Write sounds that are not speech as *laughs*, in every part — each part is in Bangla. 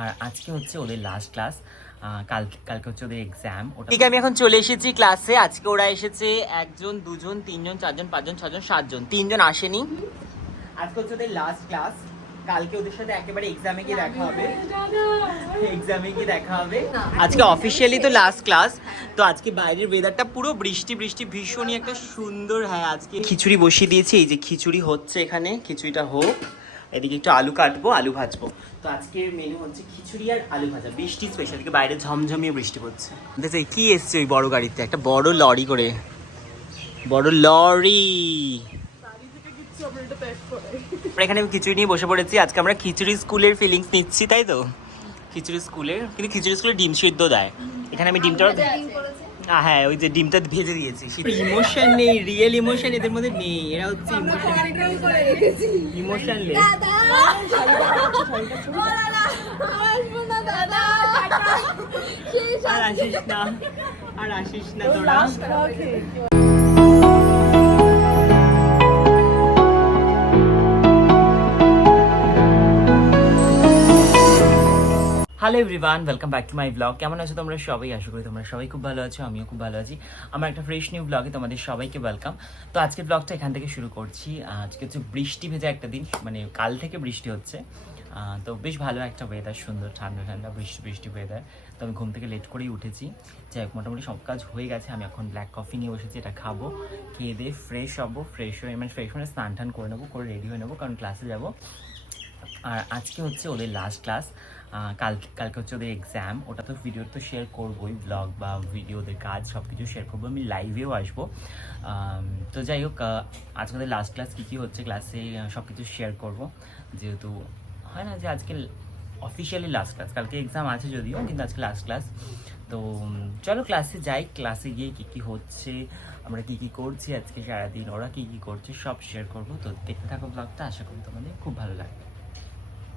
আর আজকে হচ্ছে ওদের লাস্ট ক্লাস কাল, কালকে হচ্ছে ওদের এক্সাম ঠিক, আমি এখন চলে এসেছি ক্লাসে আজকে ওরা এসেছে একজন, দুজন, তিনজন, চারজন, পাঁচজন ছজন সাতজন। তিনজন আসেনি। আজকে হচ্ছে ওদের লাস্ট ক্লাস কালকে ওদের সাথে একেবারে গিয়ে দেখা হবে। গিয়ে দেখা হবে। আজকে অফিসিয়ালি তো লাস্ট ক্লাস তো আজকে বাইরের ওয়েদারটা পুরো বৃষ্টি বৃষ্টি, ভীষণই একটা সুন্দর। হ্যাঁ আজকে খিচুড়ি বসিয়ে দিয়েছি। এই যে খিচুড়ি হচ্ছে এখানে। খিচুড়িটা হোক। এদিকে একটু আলু কাটবো আলু ভাজবো। তো আজকের মেনু হচ্ছে খিচুড়ি আর আলু ভাজা। বৃষ্টি স্পেশাল এদিকে বাইরে ঝমঝমিয়ে বৃষ্টি পড়ছে। দেখছে কি এসছে ওই বড় গাড়িতে? একটা বড় লরি করে। বড় লরি। আমরা এখানে খিচুড়ি নিয়ে বসে পড়েছি। আজকে আমরা খিচুড়ি স্কুলের ফিলিংস নিচ্ছি তাই তো? খিচুড়ি স্কুলের কিন্তু খিচুড়ি স্কুলে ডিম সিদ্ধ দেয়। এখানে আমি ডিমটা হ্যাঁ ওই যে ডিমটা ভেজে দিয়েছি ইমোশন নেই রিয়েল ইমোশন এদের মধ্যে নেই এরা হচ্ছে ইমোশন ইমোশনলেস আর আসিস না আর আসিস না তোরা। Hello everyone welcome back to my blog কেমন আছো তোমরা সবাই? আশা করি তোমরা সবাই খুব ভালো আছো, আমিও খুব ভালো আছি। আমার একটা ফ্রেশ নিউ ব্লগে তোমাদের সবাইকে ওয়েলকাম তো আজকের ব্লগটা এখান থেকে শুরু করছি। আজকে হচ্ছে বৃষ্টি ভেজা একটা দিন মানে কাল থেকে বৃষ্টি হচ্ছে। তো বেশ ভালো একটা ওয়েদার সুন্দর ঠান্ডা ঠান্ডা বৃষ্টি বৃষ্টি ওয়েদার তো আমি ঘুম থেকে লেট করেই উঠেছি। যাই হোক, মোটামুটি সব কাজ হয়ে গেছে। আমি এখন ব্ল্যাক কফি নিয়ে বসেছি, এটা খাব, খেয়ে দিয়ে ফ্রেশ হব ফ্রেশ হয়ে মানে ফ্রেশ মানে স্নান টান করে নেব, করে রেডি হয়ে নেব, কারণ ক্লাসে যাব। আর আজকে হচ্ছে ওদের লাস্ট ক্লাস কাল, কালকে হচ্ছে ওদের এক্সাম ওটা তো ভিডিও তো শেয়ার করবোই ব্লগ বা ভিডিও ওদের কাজ সব কিছু শেয়ার করব, আমি লাইভেও আসব। তো যাই হোক আজকে ওদের লাস্ট ক্লাস কী কী হচ্ছে ক্লাসে সব কিছু শেয়ার করব। যেহেতু হয় না যে আজকে অফিসিয়ালি লাস্ট ক্লাস কালকে এক্সাম আছে যদিও, কিন্তু আজকে লাস্ট ক্লাস তো চলো ক্লাসে যাই ক্লাসে গিয়ে কী কী হচ্ছে, আমরা কী কী করছি আজকে সারাদিন, ওরা কী কী করছে, সব শেয়ার করব। তো দেখতে থাকো ব্লগটা আশা করি তোমাদের খুব ভালো লাগবে।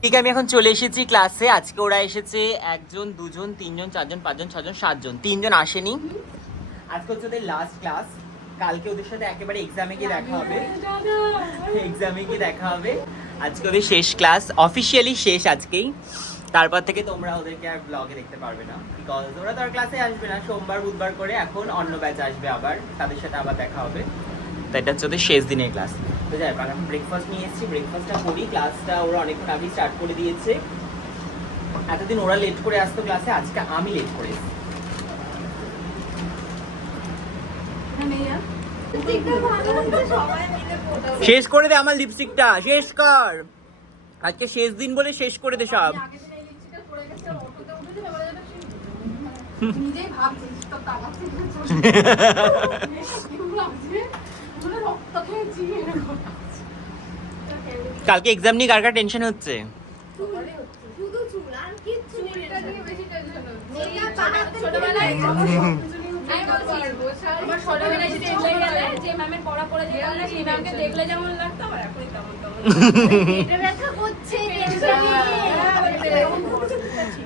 ঠিক আমি এখন চলে এসেছি ক্লাসে আজকে ওরা এসেছে একজন দুজন তিনজন চারজন পাঁচজন ছজন সাতজন। তিনজন আসেনি। আজকে হচ্ছে ওদের লাস্ট ক্লাস কালকে ওদের সাথে একেবারে এক্সামে গিয়ে দেখা হবে। এক্সামে গিয়ে দেখা হবে। আজকে ওদের শেষ ক্লাস অফিসিয়ালি শেষ আজকেই। তারপর থেকে তোমরা ওদেরকে আর ব্লগে দেখতে পারবে না। বিকজ ওরা তো আর ক্লাসে আসবে না। সোমবার বুধবার করে এখন অন্য ব্যাচ আসবে আবার। তাদের সাথে আবার দেখা হবে। তো এটা হচ্ছে ওদের শেষ দিনের ক্লাস তো যাই হোক এখন ব্রেকফাস্ট নিয়ে এসেছি ব্রেকফাস্টটা করি ক্লাসটা ওরা অনেকক্ষণ আগেই স্টার্ট করে দিয়েছে। এতদিন ওরা লেট করে আসতো ক্লাসে আজকে আমি লেট করে এসেছি। শেষ করে দে আমার লিপস্টিকটা শেষ কর। আজকে শেষ দিন বলে শেষ করে দে সব। নিজেই ভাবছিস তো *laughs* কালকে এক্সাম নিয়ে কার কার টেনশন হচ্ছে?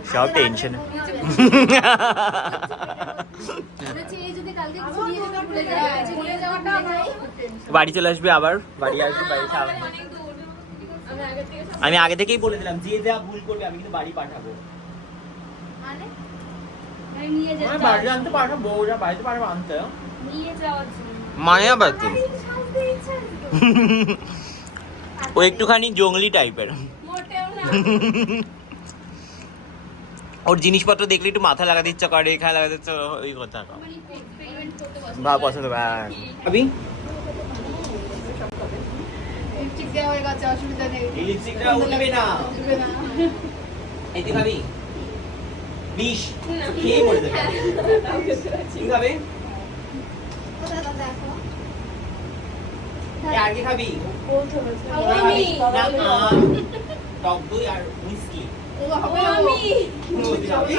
সব টেনশন *laughs* আমার বাড়ি চলে আসবে আবার বাড়ি আসবে বাড়ি খাবে আমি আগে থেকে সব আমি আগে থেকেই বলে দিলাম যে যা ভুল করবে আমি কিন্তু বাড়ি পাঠাবো। মানে? বাড়ি আনতে পাঠাবো ওরা বাড়িতে পাঠাবো আনতে। নিয়ে যাওয়ার জন্য। মানে আবার তো? *laughs* ও একটুখানি জঙ্গলি টাইপের ওর জিনিসপত্র দেখলে একটু মাথা লাগাতে ইচ্ছা করে এখানে? লাগাতে ইচ্ছা ওই কথা বা পছন্দ ভাবি খাবি টক দই আর হুইস্কি ও হবে আমি তুই খাবি?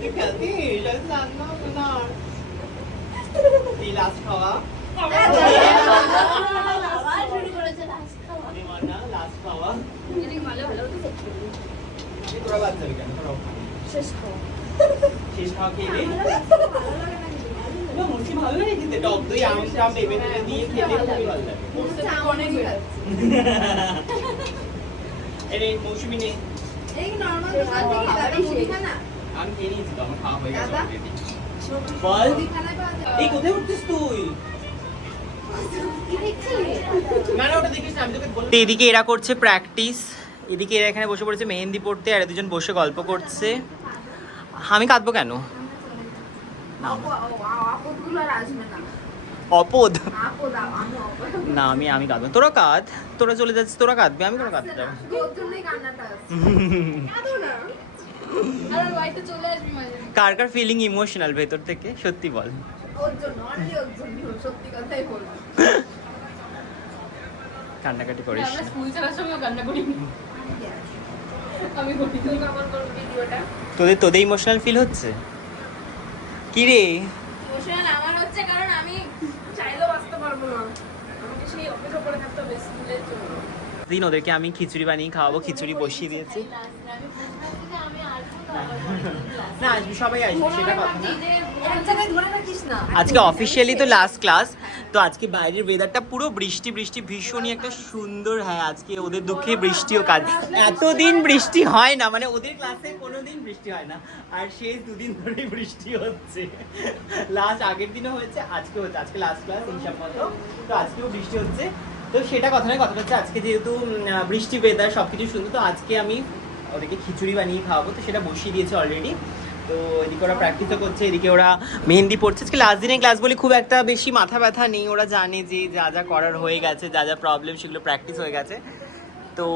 তুই খেলতিস? আমি জানতাম না। এই last খাওয়া আবার শুরু করেছে last খাওয়া। আমি মানা last খাওয়া যদি ভালো ভালো তো এই তোরা বাদ যাবি কেন তোরাও খা। শেষ খাওয়া খেয়ে নে। না, মুচি ভালো লাগে খেতে। টক দই আম টাম পেঁপে টেপে দিয়ে খেতে খুবই ভালো লাগে মনে হচ্ছে আমন্ডই খাচ্ছে। এই নে, মৌসুমী নে আমি খেয়ে নিয়েছি তো আমার খাওয়া হয়ে গেছে বল এই কোথায় উঠছিস তুই এদিকে এরা করছে প্র্যাকটিস এদিকে এরা এখানে বসে পড়েছে মেহেন্দি পড়তে আর দুজন বসে গল্প করছে আমি কাঁদবো কেন না অপদ। আপদ আমি আপদ না আমি আমি কাঁদবো। তোরা কাঁদ। তোরা চলে যাচ্ছিস তোরা কাঁদবি আমি কোনো কাঁদতে যাব। তোর জন্যই কান্নাটা আসছে কাঁদো না। আর ওর বাড়িতে চলে আসবি মাঝে মাঝে। কার কার ফিলিং ইমোশনাল ভেতর থেকে? সত্যি বল। কান্নাকাটি করিস। তোদের তোদের ইমোশনাল ফিল হচ্ছে? কি রে ইমোশনাল আমার হচ্ছে কারণ আমি চাইলেও আসতে পারব না আমাকে সেই অপেক্ষা করে থাকতে হবে স্কুলের জন্য দিন ওদেরকে আমি খিচুড়ি বানিয়ে খাওয়াবো খিচুড়ি বসিয়ে দিয়েছি। না আসবি সবাই আসবি সেটা কথা না। আজকে অফিসিয়ালি তো লাস্ট ক্লাস তো আজকে বাইরের ওয়েদারটা পুরো বৃষ্টি বৃষ্টি ভীষণই একটা সুন্দর। হ্যাঁ আজকে ওদের দুঃখে বৃষ্টিও কাজ। এতদিন বৃষ্টি হয় না মানে ওদের ক্লাসে কোনোদিন বৃষ্টি হয় না। আর শেষ দুদিন ধরে বৃষ্টি হচ্ছে। লাস্ট আগের দিনও হয়েছে আজকে হচ্ছে। আজকে লাস্ট ক্লাস হিসাব মতো। তো আজকেও বৃষ্টি হচ্ছে। তো সেটা কথা নয় কথাটা হচ্ছে আজকে যেহেতু বৃষ্টি ওয়েদার সব কিছু সুন্দর তো আজকে আমি ওদেরকে খিচুড়ি বানিয়ে খাওয়াবো তো সেটা বসিয়ে দিয়েছে অলরেডি তো এদিকে ওরা প্র্যাকটিসও করছে এদিকে ওরা মেহেন্দি পড়ছে আজকে লাস্ট দিনের ক্লাস বলে খুব একটা বেশি মাথা ব্যথা নেই ওরা জানে যে যা যা করার হয়ে গেছে যা যা প্রবলেম সেগুলো প্র্যাকটিস হয়ে গেছে। তো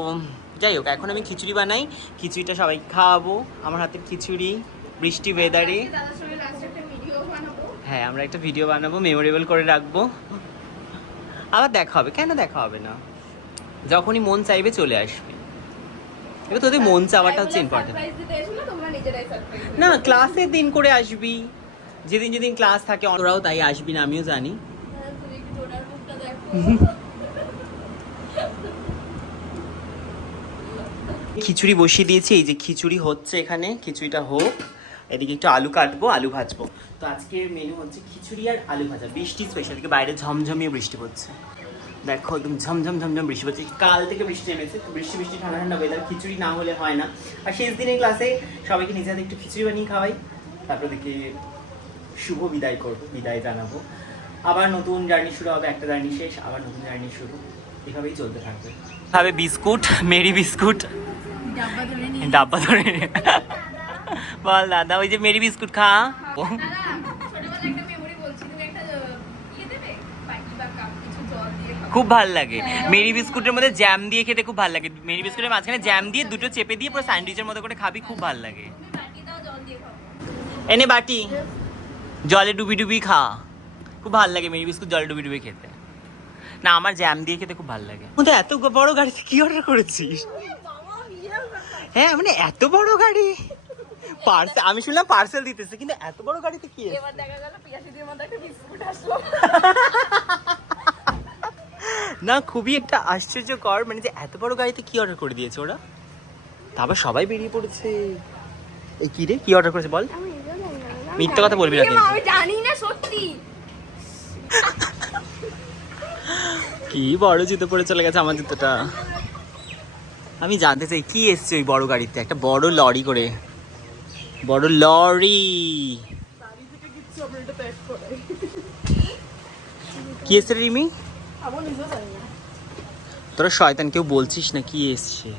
যাই হোক এখন আমি খিচুড়ি বানাই খিচুড়িটা সবাই খাওয়াবো আমার হাতের খিচুড়ি বৃষ্টি ওয়েদারে হ্যাঁ আমরা একটা ভিডিও বানাবো মেমোরেবল করে রাখব। আবার দেখা হবে। কেন দেখা হবে না? যখনই মন চাইবে চলে আসবে। এবার তোদের মন চাওয়াটা হচ্ছে ইম্পর্টেন্ট না ক্লাসের দিন করে আসবি। যেদিন যেদিন ক্লাস থাকে ওরাও তাই আসবি না আমিও জানি। দেখো। খিচুড়ি বসিয়ে দিয়েছি এই যে খিচুড়ি হচ্ছে এখানে খিচুড়িটা হোক। এদিকে একটু আলু কাটবো আলু ভাজবো। তো আজকের মেনু হচ্ছে খিচুড়ি আর আলু ভাজা। বৃষ্টি স্পেশাল থেকে বাইরে ঝমঝমিয়ে বৃষ্টি পড়ছে। দেখো একদম ঝমঝম ঝমঝম বৃষ্টি পড়ছে। কাল থেকে বৃষ্টি নেমেছে বৃষ্টি বৃষ্টি ঠান্ডা ঠান্ডা ওয়েদার খিচুড়ি না হলে হয় না। আর শেষ দিনের ক্লাসে সবাইকে নিজে হাতে একটু খিচুড়ি বানিয়ে খাওয়াই। তারপর দেখি শুভ বিদায় করব বিদায় জানাব। আবার নতুন জার্নি শুরু হবে একটা জার্নি শেষ আবার নতুন জার্নি শুরু। এভাবেই চলতে থাকবে। খাবে বিস্কুট মেরি বিস্কুট। ডাব্বা ধরে ডাব্বা ধরে। বল দাদা ওই যে মেরি বিস্কুট খা। ইয়ে খুব ভালো লাগে। মেরি বিস্কুটের মধ্যে জ্যাম দিয়ে খেতে খুব ভালো লাগে। মেরি বিস্কুটের মাঝখানে জ্যাম দিয়ে দুটো চেপে দিয়ে পুরো স্যান্ডউইচের মতো করে খাবি খুব ভালো লাগে। তুমি বাটি দাও জল দিয়ে খাও। এনে বাটি। জলে ডুবি ডুবি খা। খুব ভালো লাগে মেরি বিস্কুট জলে ডুবি ডুবি খেতে। না আমার জ্যাম দিয়ে খেতে খুব ভালো লাগে। তো এত বড় গাড়িতে কি অর্ডার করেছিস? হ্যাঁ মানে এত বড় গাড়ি। পার্সেল আমি শুনলাম পার্সেল দিতেছে কিন্তু এত বড় গাড়িতে কি এবার দেখা গেল পিয়াসিদের মধ্যে একটা বিস্কুট আসলো। না খুবই একটা আশ্চর্যকর মানে যে এত বড় গাড়িতে কি অর্ডার করে দিয়েছে ওরা? তারপর সবাই বেরিয়ে পড়েছে। এই কি রে কি অর্ডার করেছে বল? মিথ্যা কথা বলবি না কিন্তু। আমি জানি না সত্যি। কি বড় জুতো পরে চলে গেছে আমার জুতোটা। আমি জানতে চাই কি এসছে ওই বড় গাড়িতে? একটা বড় লরি করে। বড় লরি। কি এসছে রিমি? তোরা শয়তান কেউ বলছিস না কি এসছে?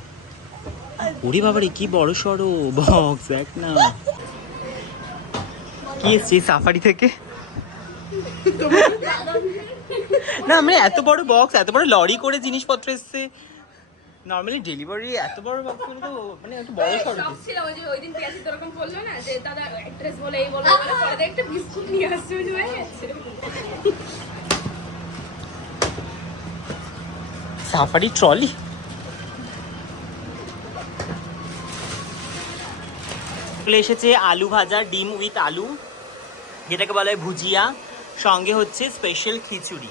ওরে বাবারে কি বড় সড়ো। বক্স দেখ না। কি এসছে সাফারি থেকে? না মানে এত বড় বক্স এত বড় লরি করে জিনিসপত্র এসছে। নর্মালি ডেলিভারি এত বড় তো মানে একটু বড় শখ ছিল ওই যে ওই দিন তো এরকম বলল না যে দাদা অ্যাড্রেস বলে এই বলে বলে। পরে একটা বিস্কুট নিয়ে আসছে ওই যে সাফারি ট্রলি। চলে এসেছে আলু ভাজা ডিম উইথ আলু যেটাকে বলা হয় ভুজিয়া। সঙ্গে হচ্ছে স্পেশাল খিচুড়ি।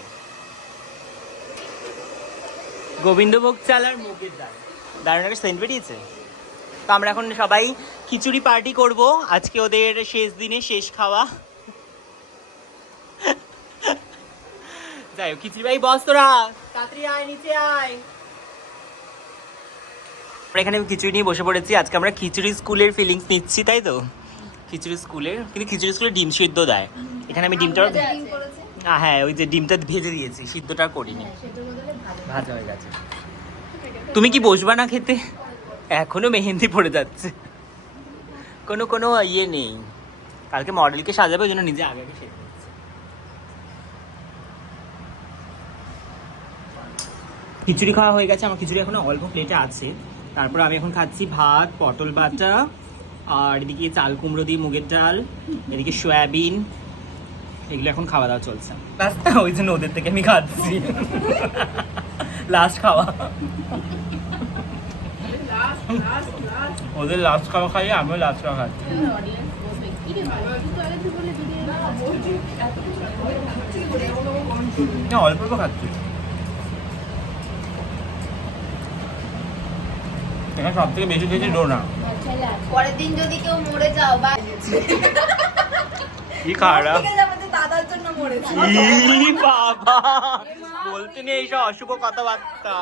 গোবিন্দভোগ চাল আর মুগের ডাল। দারুণ একটা সেন্ট বেরিয়েছে। তো আমরা এখন সবাই খিচুড়ি পার্টি করব। আজকে ওদের শেষ দিনে শেষ খাওয়া। যাই হোক খিচুড়ি ভাই বস তোরা। তাড়াতাড়ি আয় নিচে আয়। আমরা এখানে খিচুড়ি নিয়ে বসে পড়েছি। আজকে আমরা খিচুড়ি স্কুলের ফিলিংস নিচ্ছি তাই তো? খিচুড়ি স্কুলের কিন্তু খিচুড়ি স্কুলে ডিম সিদ্ধ দেয়। এখানে আমি ডিমটা হ্যাঁ ওই যে ডিমটা ভেজে দিয়েছি সিদ্ধটা করিনি। ভালো ভাজা হয়ে গেছে। তুমি কি বসবা না খেতে? এখনও মেহেন্দি পড়ে যাচ্ছে। কোনো কোনো ইয়ে নেই। কালকে মডেলকে সাজাবে, ওই জন্য নিজে আগে আগে খিচুড়ি খাওয়া হয়ে গেছে, আমার খিচুড়ি এখনও অল্প প্লেটে আছে। তারপর আমি এখন খাচ্ছি ভাত, পটল বাটা, আর এদিকে চাল কুমড়ো দিয়ে মুগের ডাল, এদিকে সয়াবিন, এগুলো এখন খাওয়া দাওয়া চলছে। ওই জন্য ওদের থেকে আমি খাচ্ছি। লাস্ট খাওয়া। ওদের লাস্ট খাওয়া খাই আমিও লাস্ট খাওয়া খাচ্ছি না অল্প অল্প খাচ্ছি। এখানে সব থেকে বেশি খেয়েছি ডোনা। পরের দিন যদি কেউ মরে যাও বা কি খারাপ ই বাবা। বলতে নেই এইসব অশুভ কথাবার্তা।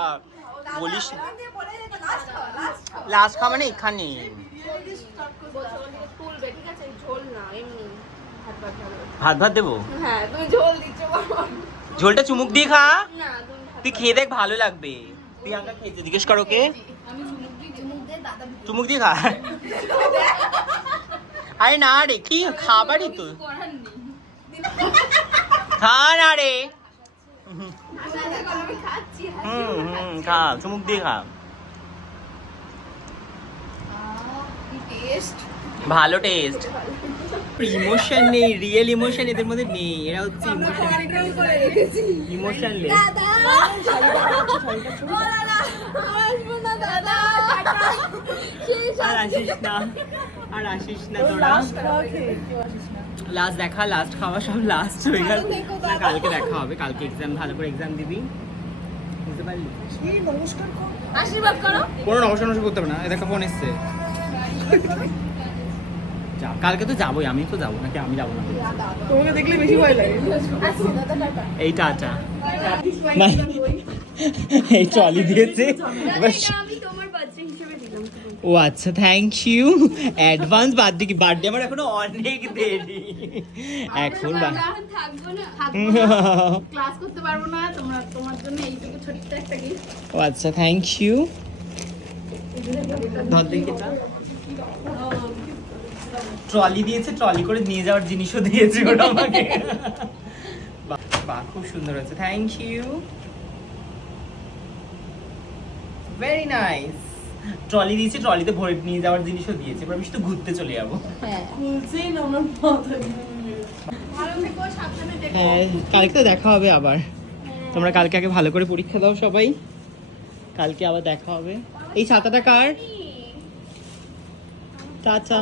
বলিস লাস্ট খাওয়া মানে এখানে। ভাত ভাত দেবো? ঝোলটা চুমুক দিয়ে খা। তুই খেয়ে দেখ ভালো লাগবে। তুই খেয়েছে জিজ্ঞেস কর আমি চুমুক দিয়ে খা। আরে না রে কি খাবারই তো। খা না রে হুম হুম খা চুমুক দিয়ে খা। ভালো টেস্ট ইমোশন নেই রিয়েল ইমোশন এদের মধ্যে নেই। এরা হচ্ছে ইমোশন ইমোশনলেস দাদা! ও দাদা না দাদা। টাটা। শেষ আর আসিস না। আর আসিস না তোরা লাস্ট দেখা লাস্ট খাওয়া সব লাস্ট হয়ে গেল। না কালকে দেখা হবে কালকে এক্সাম ভালো করে এক্সাম দিবি। বুঝতে পারলি? আশীর্বাদ করো। কোনো নমস্কার নমস্কার করতে হবে না এদের ফোন এসছে। যা কালকে তো যাবোই আমি তো যাব নাকি আমি যাব না? তোমাকে দেখলে বেশি ভয় লাগে। এই টাটা। এই ট্রলি দিয়েছে। এবার আমি তোমার বাচ্চা হিসেবে দিলাম ও আচ্ছা থ্যাংক ইউ অ্যাডভান্স বার্থডে কি বার্থডে আমার এখনও অনেক দেরি। এখন ক্লাস *laughs* করতে পারব না তোমরা তোমার জন্য এইটুকু ছোট্ট একটা গিফট ও আচ্ছা থ্যাংক ইউ ধর দেখি ট্রলি দিয়েছে ট্রলি করে নিয়ে যাওয়ার জিনিসও দিয়েছে ওটা আমাকে। বাহ, বাহ খুব সুন্দর হয়েছে thank you very nice trolley দিয়েছে ট্রলিতে ভরে নিয়ে যাওয়ার জিনিসও দিয়েছে এবার আমি শুধু ঘুরতে চলে যাব। দেখো হ্যাঁ কালকে তো দেখা হবে আবার। তোমরা কালকে আগে ভালো করে পরীক্ষা দাও সবাই। কালকে আবার দেখা হবে। এই ছাতাটা কার? টাটা